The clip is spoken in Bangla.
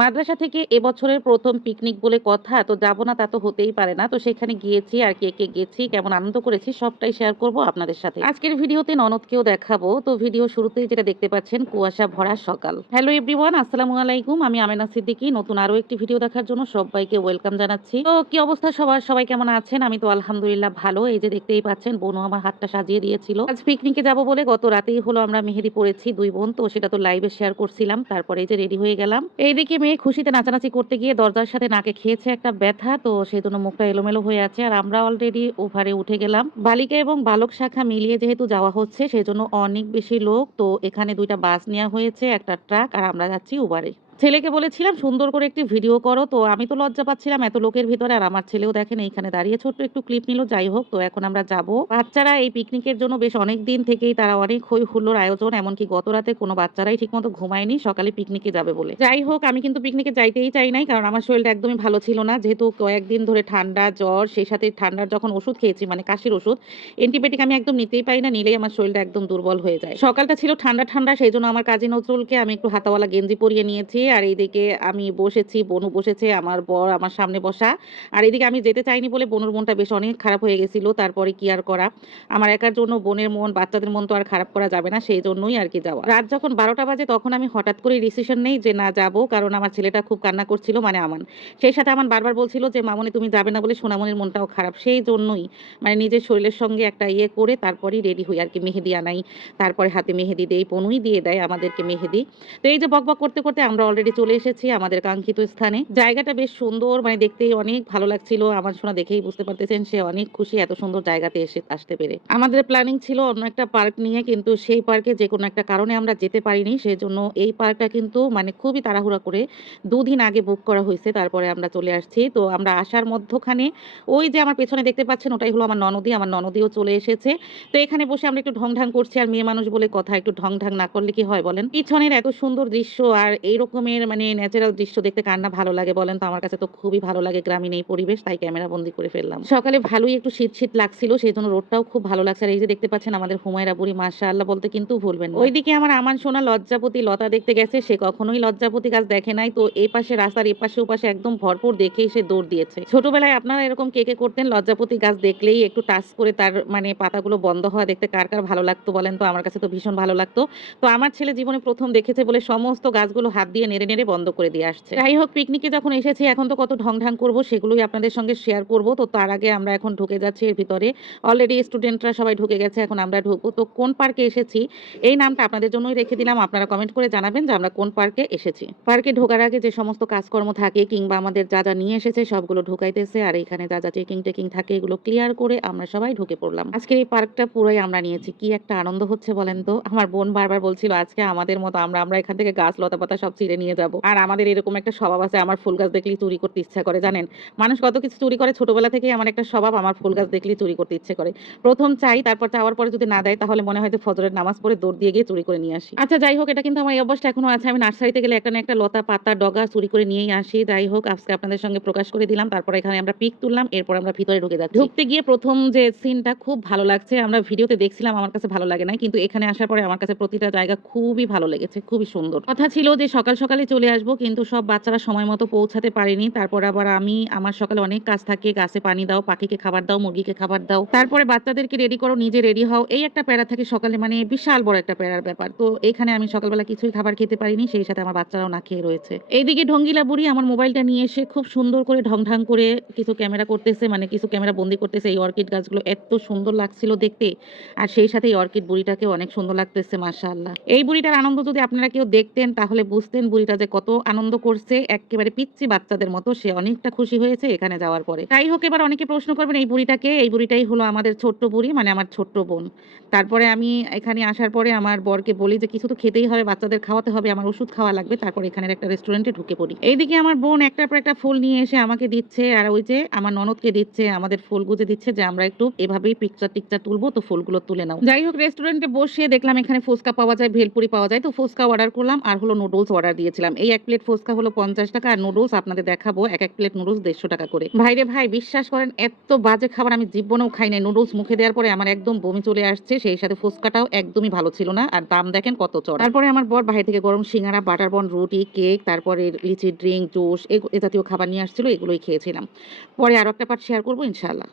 মাদ্রাসা থেকে এবছরের প্রথম পিকনিক বলে কথা। তো যাব না তা তো হতেই পারে না। তো সেখানে গিয়েছি আর কে, কে গেছি, কেমন আনন্দ করেছি সবটাই শেয়ার করব আপনাদের সাথে। আজকের ভিডিওতে ননদকেও দেখাবো। তো ভিডিও শুরুতেই যেটা দেখতে পাচ্ছেন কুয়াশা ভরা সকাল। হ্যালো এভরিওয়ান আসসালামু আলাইকুম। আমি আমেনা সিদ্দিকী। নতুন আরও একটি ভিডিও দেখার জন্য সবাইকে ওয়েলকাম জানাচ্ছি। তো কি অবস্থা সবার? সবাই কেমন আছেন? আমি তো আলহামদুলিল্লাহ ভালো। এই যে দেখতেই পাচ্ছেন বোনও আমার হাতটা সাজিয়ে দিয়েছিল। আজ পিকনিকে যাব বলে গত রাতেই হলো আমরা মেহেদি পড়েছি দুই বোন। তো সেটা তো লাইভে শেয়ার করছিলাম। তারপরে এই যে রেডি হয়ে গেলাম। এইদিকে মেয়ে খুশিতে নাচানাচি করতে গিয়ে দরজার সাথে নাকে খেয়েছে একটা ব্যথা। তো সেই জন্য মুখটা এলোমেলো হয়ে আছে। আর আমরা অলরেডি ওভারে উঠে গেলাম। বালিকা এবং বালক শাখা মিলিয়ে যেহেতু যাওয়া হচ্ছে সেই জন্য অনেক বেশি লোক। তো এখানে দুইটা বাস নেওয়া হয়েছে, একটা ট্রাক আর আমরা যাচ্ছি উবারে। ছেলেকে বলেছিলাম সুন্দর করে একটি ভিডিও করো। তো আমি তো লজ্জা পাচ্ছিলাম এত লোকের ভিতরে। আর আমার ছেলেও দেখেন এইখানে দাঁড়িয়ে ছোট্ট একটু ক্লিপ নিল। যাই হোক তো এখন আমরা যাব। বাচ্চারা এই পিকনিকের জন্য বেশ অনেক দিন থেকেই তারা অনেক হৈ হুল্লোর আয়োজন। এমনকি গত রাতে কোনো বাচ্চারাই ঠিকমতো ঘুমায়নি সকালে পিকনিকে যাবে বলে। যাই হোক আমি কিন্তু পিকনিকে যাইতেই চাই নাই। কারণ আমার শরীরটা একদমই ভালো ছিল না। যেহেতু কয়েকদিন ধরে ঠান্ডা, জ্বর সেই সাথে ঠান্ডার যখন ওষুধ খেয়েছি মানে কাশির ওষুধ, অ্যান্টিবায়োটিক আমি একদম নিতেই পাই না। নিলেই আমার শরীরটা একদম দুর্বল হয়ে যায়। সকালটা ছিল ঠান্ডা, ঠান্ডা সেই জন্য আমার কাজী নজরুলকে আমি একটু হাতাওয়ালা গেঞ্জি পরিয়ে নিয়েছি। আর এইদিকে আমি বসেছি, বনু বসেছে, আমার বর আমার সামনে বসা। আর এদিকে আমি যেতে চাইনি বলে বনুর মনটা বেশ অনেক খারাপ হয়ে গেছিল। তারপরে কি আর করা। আমার একার জন্য বোনের মন, বাচ্চাদের মন তো আর খারাপ করা যাবে না। সেইজন্যই আরকি যাওয়া। রাত যখন ১২টা বাজে তখন আমি হঠাৎ করেই ডিসিশন নেই যে না যাব। কারণ আমার ছেলেটা খুব কান্না করছিল মানে আমান। সেই সাথে আমার বারবার বলছিল যে মামুনি তুমি যাবে না বলে সোনামণির মনটাও খারাপ। সেই জন্যই মানে নিজের শরীরের সঙ্গে একটা ইয়ে করে তারপরেই রেডি হই আর কি মেহেদি আনাই। তারপরে হাতে মেহেদি দেই। বনুই দিয়ে দেয় আমাদেরকে মেহেদি। তো এই যে বক বক করতে, করতে আমরা অলরেডি চলে এসেছি আমাদের কাঙ্ক্ষিত স্থানে। জায়গাটা বেশ সুন্দর মানে দেখতেই অনেক ভালো লাগছিল। আমার শোনা দেখেই বুঝতে পারতেছেন, সে অনেক খুশি এত সুন্দর জায়গাতে এসে আসতে পেরে। আমাদের প্ল্যানিং ছিল অন্য একটা পার্ক নিয়ে, কিন্তু সেই পার্কে যে কোনো একটা কারণে আমরা যেতে পারিনি। সেজন্য এই পার্কটা কিন্তু মানে খুবই তাড়াহুড়া করে দুদিন আগে বুক করা হয়েছে, তারপরে আমরা চলে আসছি। তো আমরা আসার মধ্যখানে ওই যে আমার পেছনে দেখতে পাচ্ছেন, ওটাই হলো আমার ননদী। আমার ননদীও চলে এসেছে। তো এখানে বসে আমরা একটু ঢং-ঢাং করছি, আর মেয়ে মানুষ বলে কথা একটু ঢং-ঢাং না করলে কি হয় বলেন? পিছনের এত সুন্দর দৃশ্য, আর এই রকমের মানে ন্যাচারাল দৃশ্য দেখতে কার না ভালো লাগে বলেন তো? আমার কাছে তো খুবই ভালো লাগে গ্রামীণ এই পরিবেশ তাই ক্যামেরা বন্দি করে ফেললাম। সকালে ভালোই একটু শীত, শীত লাগছিল সেই জন্য রোডটাও খুব ভালো লাগছে। আর এই যে দেখতে পাচ্ছেন আমাদের হুমায়রা বুড়ি মাশাআল্লাহ বলতে কিন্তু ভুলবেন ওইদিকে আমার আমান সোনা লজ্জাপতি লতা দেখতে গেছে। সে কখনোই লজ্জাপতি গাছ দেখে নাই। তো এই পাশে রাস্তার এপাশে ওপাশে একদম ভরপুর দেখেই সে দৌড় দিয়েছে। ছোটবেলায় আপনারা এরকম কে, কে করতেন? লজ্জাপতি গাছ দেখলেই একটু টাচ করে তার মানে পাতাগুলো বন্ধ হওয়া দেখতে কার, কার ভালো লাগতো বলেন তো? আমার কাছে তো ভীষণ ভালো লাগতো। তো আমার ছেলে জীবনে প্রথম দেখেছে বলে সমস্ত গাছগুলো হাত দিয়ে নেড়ে, নেড়ে বন্ধ করে দিয়ে আসছে। যাই হোক পিকনিকে যখন এসেছি এখন তো কত ঢং-ঢাং করব সেগুলোই আপনাদের সঙ্গে শেয়ার করব। তো তার আগে আমরা এখন ঢুকে যাচ্ছি এর ভিতরে। অলরেডি স্টুডেন্টরা সবাই ঢুকে গেছে। এখন আমরা ঢুকবো। তো কোন পার্কে এসেছি এই নামটা আপনাদের জন্যই রেখে দিলাম। আপনারা কমেন্ট করে জানাবেন যে আমরা কোন পার্কে এসেছি। পার্কে ঢোকার আগে যে সমস্ত কাজকর্ম থাকে কিংবা আমাদের যা, যা নিয়ে এসেছে সবগুলো ঢুকাইতেছে। আর এখানে যা, যা চেকিং-টেকিং থাকে এগুলো ক্লিয়ার করে আমরা সবাই ঢুকে পড়লাম। আজকের এই পার্কটা পুরোই আমরা নিয়েছি। কি একটা আনন্দ হচ্ছে বলেন তো? আমার বোন বারবার বলছিল আজকে আমাদের মতো আমরা, আমরা এখান থেকে গাছ লতাপাতা সব ছিঁড়ে নিয়ে যাব। আর আমাদের এরকম একটা স্বভাব আছে আমার ফুল গাছ দেখলেই চুরি করতে ইচ্ছা করে জানেন? মানুষ কত কিছু চুরি করে ছোটবেলা থেকেই আমার একটা স্বভাব আমার ফুল গাছ দেখলেই চুরি করতে ইচ্ছে করে। প্রথম চাই তারপর চাওয়ার পরে যদি না দেয় তাহলে মনে হয় যে ফজরের নামাজ পড়ে দৌড় দিয়ে গিয়ে চুরি করে নিয়ে আসি। আচ্ছা যাই হোক এটা কিন্তু আমার এই অভ্যাসটা এখনও আছে। আমি নার্সারিতে গেলে একটা না একটা লতা, পাতা, ডগা চুরি করে নিয়েই আসি। যাই হোক আজকে আপনাদের সঙ্গে প্রকাশ করে দিলাম। তারপর এখানে আমরা পিক তুললাম। এরপর আমরা ভিতরে ঢুকে যাচ্ছি। ঢুকতে গিয়ে প্রথম যে সিনটা খুব ভালো লাগছে। আমরা ভিডিওতে দেখছিলাম আমার কাছে ভালো লাগে না কিন্তু এখানে আসার পরে আমার কাছে প্রতিটা জায়গা খুবই ভালো লেগেছে। খুবই সুন্দর। কথা ছিল যে সকাল, সকালে চলে আসব কিন্তু সব বাচ্চারা সময় মতো পৌঁছাতে পারেনি। তারপর আবার আমি আমার সকালে অনেক কাজ থাকে। গাছে পানি দাও, পাখিকে খাবার দাও, মুরগিকে খাবার দাও। তারপরে বাচ্চাদেরকে রেডি করো, নিজে রেডি হও। এই একটা প্যারা থাকে সকালে মানে বিশাল বড় একটা প্যারার ব্যাপার। তো এখানে আমি সকালবেলা কিছুই খাবার খেতে পারিনি। সেই সাথে আমার বাচ্চারাও না খেয়ে রয়েছে। এইদিকে ঢঙ্গিলা বুড়ি আমার মোবাইলটা নিয়ে এসে খুব সুন্দর করে ঢং-ঢাং করে কিছু ক্যামেরা করতেছে মানে কিছু ক্যামেরা বন্দি করতেছে। এই অর্কিড গাছগুলো এত সুন্দর লাগছিল দেখতে। আর সেই সাথে এই অর্কিড বুড়িটাকে অনেক সুন্দর লাগতেছে মাশাআল্লাহ। এই বুড়িটার আনন্দ যদি আপনারা কেউ দেখতেন তাহলে বুঝতেন বুড়িটা যে কত আনন্দ করছে। এক্কেবারে পিচ্চি বাচ্চাদের মতো সে অনেকটা খুশি হয়েছে এখানে যাওয়ার পরে। যাই হোক এবার অনেকে প্রশ্ন করবেন এই বুড়িটাকে এই বুড়িটাই হলো আমাদের ছোট্ট বুড়ি মানে আমার ছোট্ট বোন। তারপরে আমি এখানে আসার পরে আমার বরকে বলি যে কিছু তো খেতেই হবে, বাচ্চাদের খাওয়াতে হবে, আমার ওষুধ খাওয়া লাগবে। তারপর এখানের একটা রেস্টুরেন্টে ঢুকে পড়ি। এইদিকে আমার বোন একটার পর একটা ফুল নিয়ে এসে আমাকে দিচ্ছে আর ওই যে আমার ননদকে দিচ্ছে, আমাদের ফুল গুজে দিচ্ছে যে আমরা একটু এভাবেই পিকচার-টিকচার তুলবো তো ফুলগুলো তুলে নাও। যাই হোক রেস্টুরেন্টে বসে দেখলাম এখানে ফুচকা পাওয়া যায়, ভেলপুরি পাওয়া যায়। তো ফুচকা অর্ডার করলাম আর হলো নুডলস অর্ডার দিয়ে খেয়েছিলাম এই এক প্লেট ফুচকা হলো পঞ্চাশ টাকা আর নুডলস আপনাদের দেখাবো, এক এক প্লেট নুডলস দেড়শো টাকা করে। ভাইরে ভাই, বিশ্বাস করেন, এত বাজে খাবার আমি জীবনেও খাই নাই। নুডলস মুখে দেওয়ার পরে আমার একদম বমি চলে আসছে, সেই সাথে ফুচকাটাও একদমই ভালো ছিল না। আর দাম দেখেন কত চড়। তারপরে আমার বর বাইরে থেকে গরম সিঙ্গারা বাটার বন রুটি কেক তারপরে লিচি ড্রিঙ্ক জুস এ জাতীয় খাবার নিয়ে আসছিল, এগুলোই খেয়েছিলাম। পরে আরও একটা পার্ট শেয়ার করব ইনশাল্লাহ